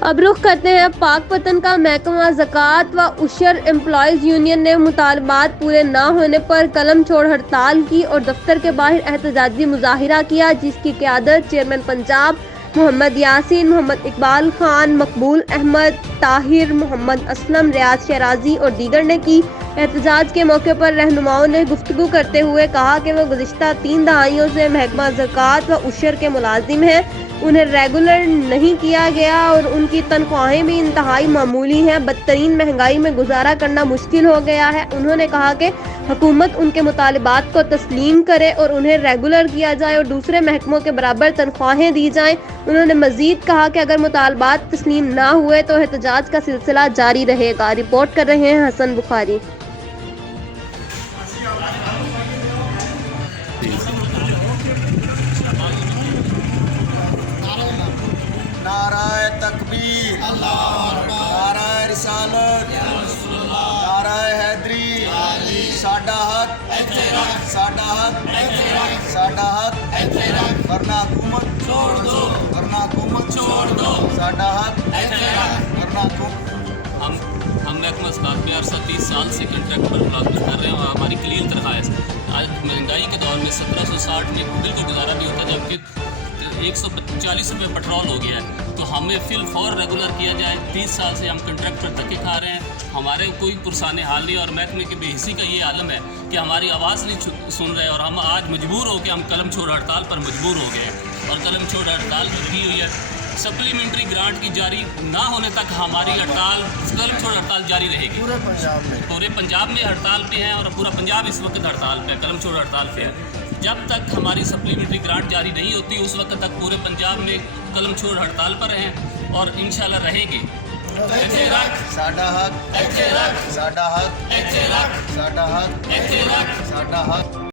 अब रुख करते हैं पाक पतन का महकमा ज़कात व उशर एम्प्लॉयज़ यूनियन ने मुतालबात पूरे ना होने पर कलम छोड़ हड़ताल की और दफ्तर के बाहर एहतजाजी मुजाहिरा किया, जिसकी क़यादत चेयरमैन पंजाब मोहम्मद यासीन, मोहम्मद इकबाल खान, मकबूल अहमद, ताहिर, मोहम्मद असलम, रियाज शराजी और दीगर ने की। एहतजाज के मौके पर रहनुमाओं ने गुफ्तगू करते हुए कहा कि वो गुज़िश्ता 3 दहाइयों से महकमा ज़कात व उशर के मुलाजिम हैं, उन्हें रेगुलर नहीं किया गया और उनकी तनख्वाहें भी इंतहाई मामूली हैं। बदतरीन महंगाई में गुजारा करना मुश्किल हो गया है। उन्होंने कहा कि हुकूमत उनके मुतालिबात को तस्लीम करे और उन्हें रेगुलर किया जाए और दूसरे महकमों के बराबर तनख्वाहें दी जाएं। उन्होंने मजीद कहा कि अगर मुतालबात तस्लीम ना हुए तो एहतजाज का सिलसिला जारी रहेगा। रिपोर्ट कर रहे हैं हसन बुखारी। नाराए तकबीर, नाराए रिसालत, नाराए हैदरी, साडा हक, साडा हक, साडा हक, वरना हुकूमत छोड़ दो, वरना हुकूमत छोड़ दो, साडा हक, वरना हुकूमत। हम महकमा ज़कात में अरसा 30 साल से कंट्रैक्ट पर मुलाजमत कर रहे हैं और हमारी क्लीन तनख्वाह है। आज महंगाई के दौर में 1760 में बिल्कुल गुजारा नहीं होता, जबकि 140 रुपये पेट्रोल हो गया है। तो हमें फिल फॉर रेगुलर किया जाए। 30 साल से हम कंट्रैक्ट पर धक्के खा रहे हैं, हमारे कोई पुरसाने हाल नहीं और महकमे की बेहिसी का ये आलम है कि हमारी आवाज़ नहीं सुन रहे और हम आज मजबूर हो के हम कलम छोड़ हड़ताल पर मजबूर हो गए हैं और कलम छोड़ हड़ताल की हुई है। सप्लीमेंट्री ग्रांट की जारी ना होने तक हमारी हड़ताल, कलम छोड़ हड़ताल जारी रहेगी। पूरे पंजाब में हड़ताल पे हैं और पूरा पंजाब इस वक्त हड़ताल पे है, कलम छोड़ हड़ताल पे है। जब तक हमारी सप्लीमेंट्री ग्रांट जारी नहीं होती उस वक्त तक पूरे पंजाब में कलम छोड़ हड़ताल पर हैं और इंशाल्लाह रहेगी। साडा हक, साडा हक, साडा हक, साडा हक।